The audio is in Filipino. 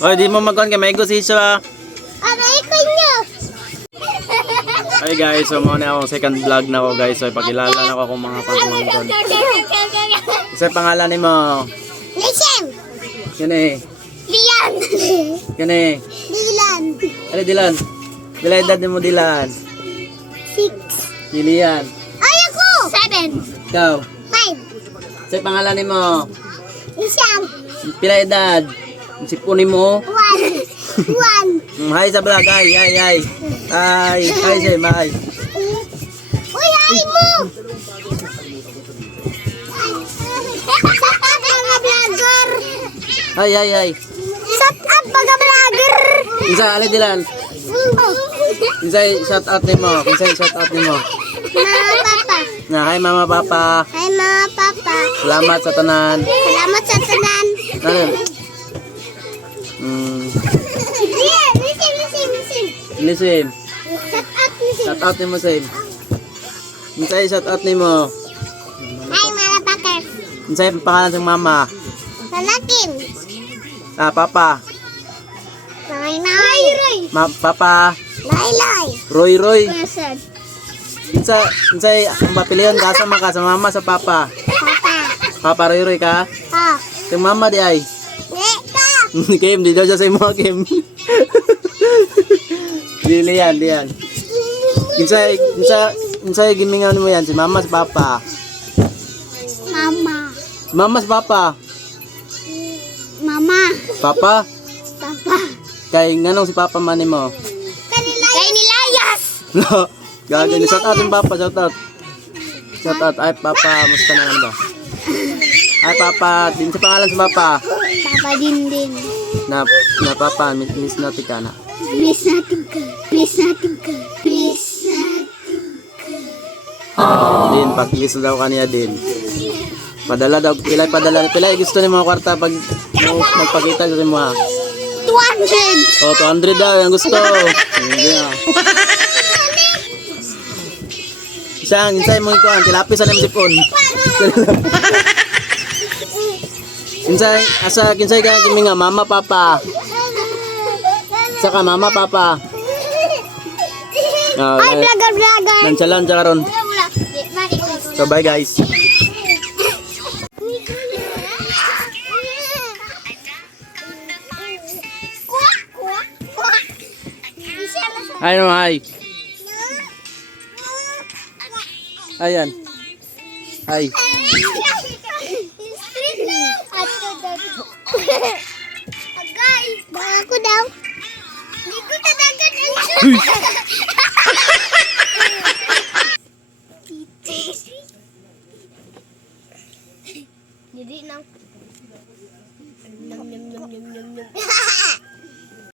Oy, di mo magkon kay may gusisyo ah. Aray ko nyo. Hi guys, so muna ako second vlog na ako guys. So ipakilala na ako kung mga pagmangkon. Sa pangalan ni mo? Listen. Kani? Lian. Kani? Dilan. Ano Dilan? Bila edad mo Dilan? 6. Dilian. Ay ako. 7. Ikaw? 5. Sa pangalan ni mo? Isang. Pila edad? Sipunin mo? 1. 1. Hi sa vlog, hi. Hi say, hi. Uy, ay mo. Shut up mga vlogger. Hi. Shut up mga vlogger. Isa, ali Dilan. Isa, shout out ni mo. Mama, papa. Na, hi mama, papa. Hi mga papa. Salamat sa tanan. Salamat sa tanan. Ano? Yeah, listen. Listen. Shut up, listen. Shout out ni mo, Sim. Isa, shout out ni mo. Hi mga pakar. Isa, pangalan ng mama. Salakim. Papa. Nay. Papa. Laylay. Roy. Person. Isa, ang mapilihan ka sa mama, sa mama, sa papa. Papa. Papa Roy ka? Oh. Yung mama di ay. Neka. Kim, di daw siya sa imo, Kim. Diyan. Insay gimingan mo yan, si mama, si papa. Mama. Si mama, si papa. Mama. Papa? Papa. Kay nganong si papa man mo? Kay nilayas. No. Gagawin, shout out yung papa, shout out. Shout out, ay papa, musta na ba? Ay papa, din sa pangalan si papa. Papa din. Na papa, miss natin ka na. Please natin ka. Din, pag-kiss daw kaniya din. Padala gusto ni mga kwarta pag magpakita sa mo ha. 200. Oh, 200 daw, yung gusto. Hindi na. Insay mo ito, tilapis sa namin sipon. Kinsay ka kimi nga, mama, papa. Saka mama, papa. Ay, vlogger. Nansalan sa karon. So, bye guys. Hi, no, hi. Ayan. Hi. Agay, baka ko daw. Hindi ko tatagan ang